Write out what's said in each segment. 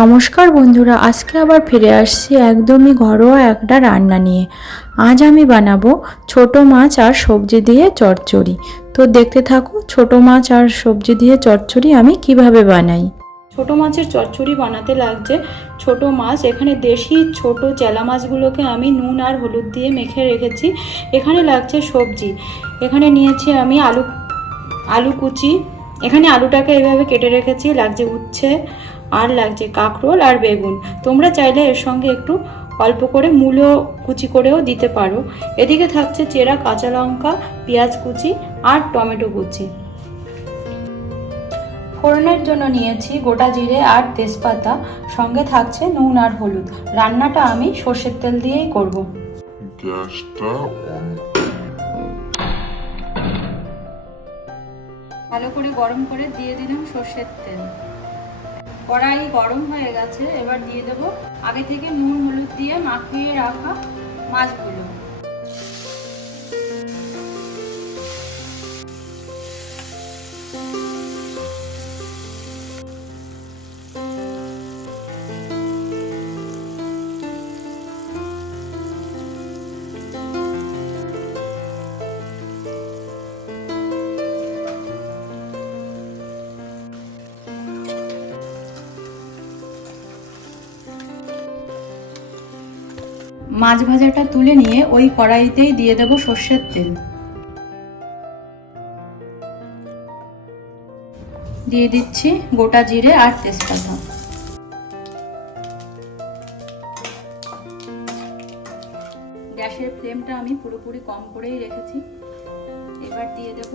নমস্কার বন্ধুরা, আজকে আবার ফিরে আসছি একদমই ঘরোয়া একটা রান্না নিয়ে। আজ আমি বানাবো ছোট মাছ আর সবজি দিয়ে চচ্চড়ি। তো দেখতে থাকো, ছোট মাছ আর সবজি দিয়ে চচ্চড়ি আমি কীভাবে বানাই। ছোট মাছের চচ্চড়ি বানাতে লাগছে ছোট মাছ। এখানে দেশি ছোট চেলা মাছগুলোকে আমি নুন আর হলুদ দিয়ে মেখে রেখেছি। এখানে লাগছে সবজি। এখানে নিয়েছি আমি আলু আলু কুচি। এখানে আলুটাকে এভাবে কেটে রেখেছি, লাগছে উচ্ছে। আর লাগছে কাঁকরোল আর বেগুন। তোমরা চাইলে এর সঙ্গে একটু অল্প করে মূলো কুচি করেও দিতে পারো। এদিকে থাকছে চেরা কাঁচা লঙ্কা পেঁয়াজ কুচি আর টমেটো কুচি। ফোড়নের জন্য নিয়েছি গোটা জিরে আর তেজপাতা সঙ্গে থাকছে নুন আর হলুদ। রান্নাটা আমি সর্ষের তেল দিয়েই করব। গ্যাসটা ভালো করে গরম করে দিয়ে দিলাম সর্ষের তেল। কড়াই গরম হয়ে গেছে, এবার দিয়ে দেবো আগে থেকে নুন, হলুদ দিয়ে মাখিয়ে রাখা মাছগুলো। মাছ ভাজাটা তুলে নিয়ে ওই কড়াইতেই দিয়ে দেব সর্ষের তেল। দিয়ে দিচ্ছি গোটা জিরে আর তেজপাতা। গ্যাসের ফ্লেমটা আমি পুরোপুরি কম করেই রেখেছি। এবার দিয়ে দেব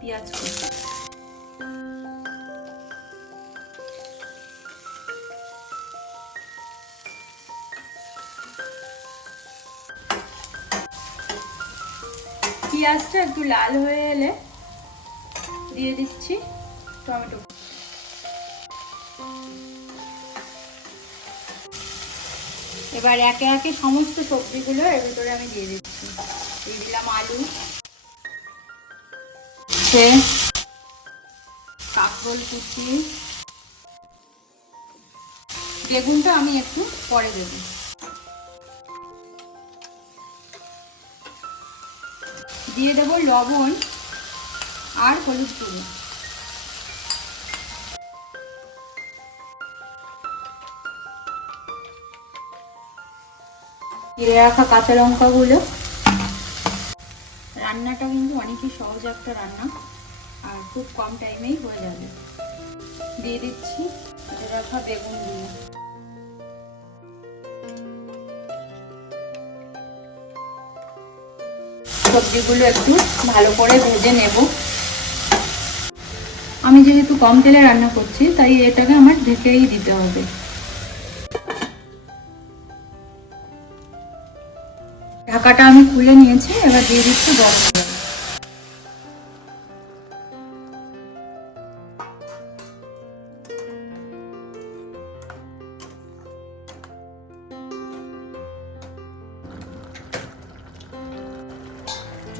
পেঁয়াজ কুচি। পেঁয়াজটা একটু লাল হয়ে এলে দিয়ে দিচ্ছি টমেটো। এবার একে একে সমস্ত সবজিগুলো এর ভিতরে আমি দিয়ে দিচ্ছি। দিয়ে দিলাম আলু। সে কাঁকরোল কুচি। বেগুনটা আমি একটু পরে দেবো। দিয়ে দেবো লবণ আর হলুদ গুঁড়ো। দিয়ে রাখা কাঁচা লঙ্কাগুলো। রান্নাটা কিন্তু অনেকই সহজ একটা রান্না, আর খুব কম টাইমেই হয়ে যাবে। দিয়ে দিচ্ছি রাখা বেগুনগুলো সবজিগুলো একটু ভালো করে ভেজে নেব। আমি যেহেতু কম তেলে রান্না করছি, তাই এটাকে আমার ঢেকেই দিতে হবে। ঢাকাটা আমি খুলে নিয়েছি, এবার দিয়ে দিচ্ছি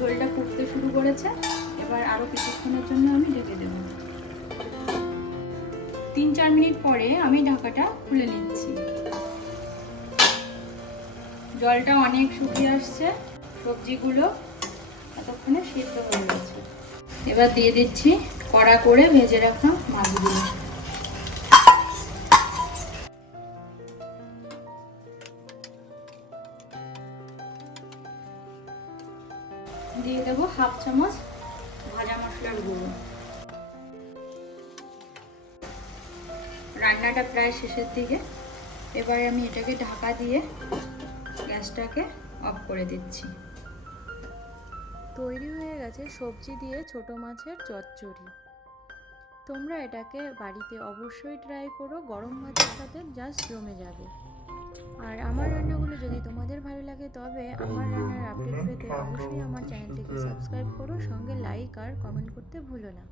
ঝোলটা ফুটতে শুরু করেছে। এবার আরও কিছুক্ষণের জন্য আমি ঢেকে দেব। তিন চার মিনিট পরে আমি ঢাকাটা খুলে নিচ্ছি। জলটা অনেক শুকিয়ে আসছে। সবজিগুলো এতক্ষণে সিদ্ধ হয়ে গেছে। এবার দিয়ে দিচ্ছি কড়া করে ভেজে রাখা মাছগুলো। দিয়ে দেবো হাফ চামচ ভাজা মশলার গুঁড়ো। রান্নাটা প্রায় শেষের দিকে। এবারে আমি এটাকে ঢাকা দিয়ে গ্যাসটাকে অফ করে দিচ্ছি। তৈরি হয়ে গেছে সবজি দিয়ে ছোট মাছের চচ্চড়ি। তোমরা এটাকে বাড়িতে অবশ্যই ট্রাই করো, গরম ভাতের সাথে জাস্ট জমে যাবে। আর আমার রান্নাগুলো যদি তোমাদের ভালো লাগে, তবে আমার রান্নার আপডেট পেতে অবশ্যই আমার চ্যানেলটিকে সাবস্ক্রাইব করো, সঙ্গে লাইক আর কমেন্ট করতে ভুলো না।